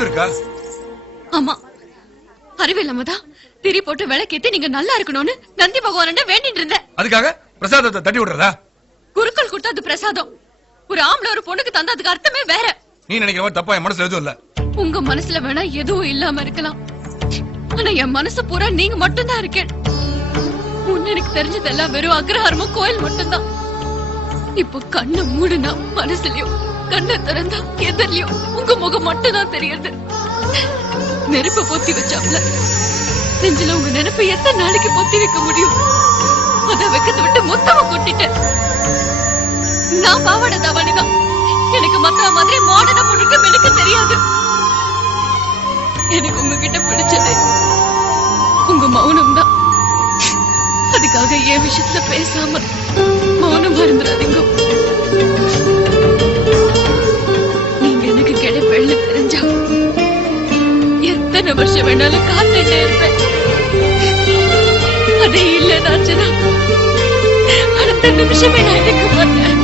அறிவு இருக்கா? ஆமா, அறிவு இல்லாமதான் திரி போட்டு விளக்கேத்தி நீங்க நல்லா இருக்கணும்னு நந்தி பகவான் வேண்டிட்டு இருந்தேன். அதுக்காக பிரசாதத்தை தட்டி விடுறதா? குருக்கள் கொடுத்தா அது பிரசாதம். ஒரு ஆம்பளை ஒரு பொண்ணுக்கு தந்தா அதுக்கு அர்த்தமே வேற. நீ நினைக்கிற மாதிரி தப்பா என் மனசுல எதுவும் இல்ல. உங்க மனசுல வேணா எதுவும் இல்லாம இருக்கலாம், ஆனா என் மனசு பூரா நீங்க மட்டும்தான் இருக்கேன். முன்ன எனக்கு தெரிஞ்சதெல்லாம் வெறும் அக்ரஹாரமும் கோயில் மட்டும்தான். இப்போ கண்ணை மூடுனா மனசுலயும், கண்ணை திறந்தா எதிரிலயும் உங்க முகம் மட்டும்தான் தெரியுது. நெருப்ப பொத்தி வச்சாப்ல நெஞ்சில உங்க நெருப்பை எத்தனை நாளைக்கு பொத்தி வைக்க முடியும்? அத வைக்கத்தை விட்டு மொத்தமா கொட்டிட்டேன். நான் பாவாடை தாவாணிதான். எனக்கு மத்த மாதிரி மாடர்னா போட்டுட்டு எனக்கு தெரியாது. எனக்கு உங்ககிட்ட பிடிச்சது உங்க மௌனம் தான். அதுக்காக என் விஷயத்துல பேசாம மௌனமா இருந்துடாதீங்க. நீங்க எனக்கு கிடைப்பேன்னு தெரிஞ்சா எத்தனை வருஷம் வேணாலும் காத்துட்டே இருப்பேன். அதே இல்லைனாச்சுன்னா அடுத்த நிமிஷமே நான் இருக்க மாட்டேன்.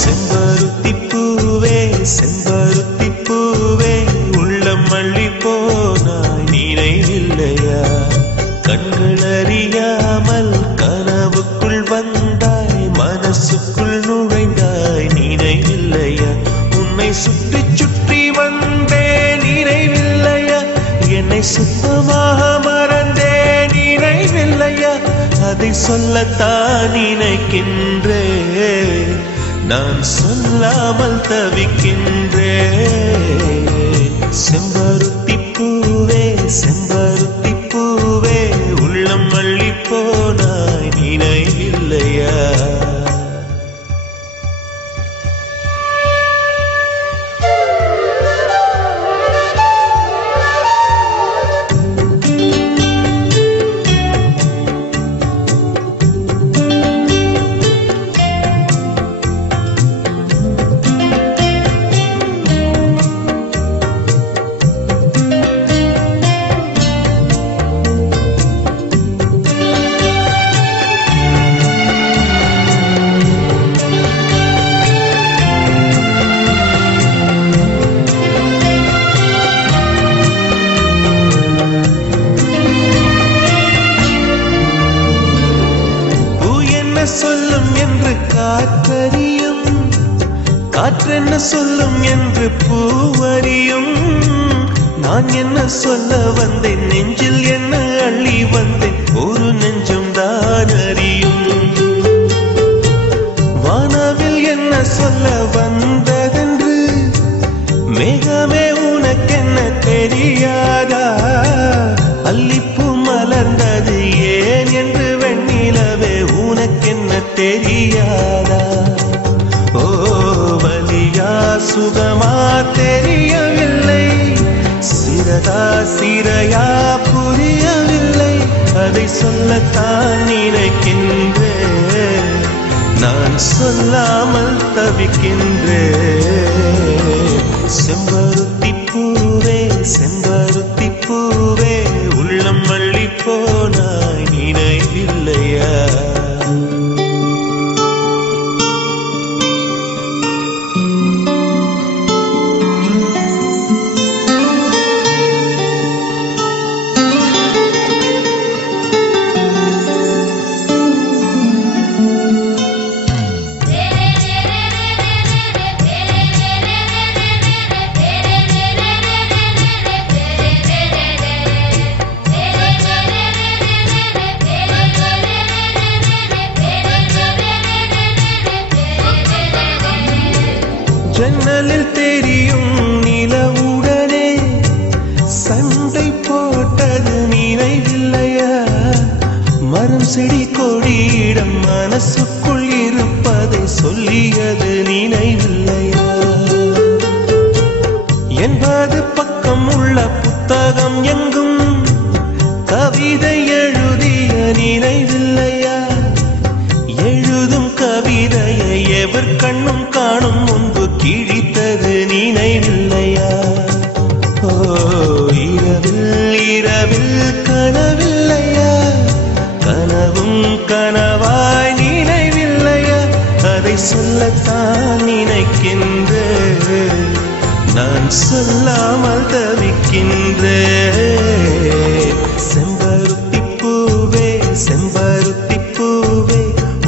செம்பருத்தி பூவே செம்பருத்தி பூவே உள்ளம் மல்லி போனாய் நினைவில்லையா? கண்கள் அறியாமல் கனவுக்குள் வந்தாய், மனசுக்குள் நுழைந்தாய் நினைவில்லையா? உன்னை சுற்றி சுற்றி வந்தேன் நினைவில்லையா? என்னை சுத்தமாக மறந்தேன் நினைவில்லையா? அதை சொல்லத்தான் நினைக்கின்றேன், நான் சொல்லாமல் தவிக்கின்றேன். செம்பருத்தி பூவே செம்பருத்தி பூவே உள்ளம் மல்லி போனாய் நினைவில்லையா? சொல்லும் என்று காற்றறியும், காற்றென்ன சொல்லும் என்று பூவறியும். நான் என்ன சொல்ல வந்தேன், நெஞ்சில் என்ன அள்ளி வந்தேன், ஒரு நெஞ்சம் தான் அறியும். வானவில் என்ன சொல்ல வந்ததென்று மேகமே உனக்கென்ன தெரியாதா? அல்லிப்பூ மலர்ந்தது ஏன் என்று வெண்ணிலவே உனக்கென்ன தெரியாதா? ஓ வலியா சுகமா தெரியவில்லை, சிறதா சிறையா புரியவில்லை. அதை சொல்லத்தான் நினைக்கின்றேன், நான் சொல்லாமல் தவிக்கின்றேன். செம்பருத்தி பூவே செம்பருத்தி பூவே உள்ளம் மல்லி போனாய் நினைவில்லையா? ஜன்னலில் தெரியும் நிலவுடனே சண்டை போட்டது நினைவில்லையா? மரம் செடி கொடியிடம் மனசுக்குள் இருப்பதை சொல்லியது நினைவில்லையா? 80 பக்கம் உள்ள புத்தகம் எங்கும் கவிதை எழுதிய நினைவில்லையா? எழுதும் கவிதையை எவர் கண்ணும் காணும் முன்பு கிழித்தது நினைவில்லையா? ஓ இரவில் இரவில் கனவில்லையா? கனவும் கனவாய் நினைவில்லையா? அதை சொல்லத்தான் நினைக்கின்றேன், நான் சொல்லாமல் தவிக்கின்றேன். செம்பருத்தி பூவே செம்பருத்தி பூவே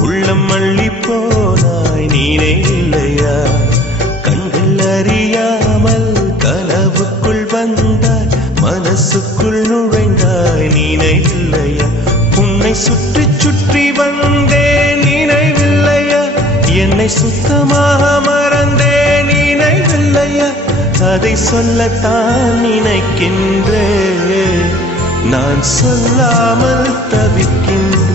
உள்ளம் அள்ளி போனாய் நீனே இல்லையா? கண்கள் அறியாமல் கனவுக்குள் வந்தாய் மனசுக்குள் நுழைந்தாய் நீனே இல்லையா? உன்னை சுற்றி சுற்றி வந்தேன் நினைவில்லையா? என்னை சுத்தமாக மறந்தேன் நினைவில்லையா? அதை சொல்லத்தான் நினைக்கின்றேன், நான் சொல்லாமல் தவிக்கின்றேன்.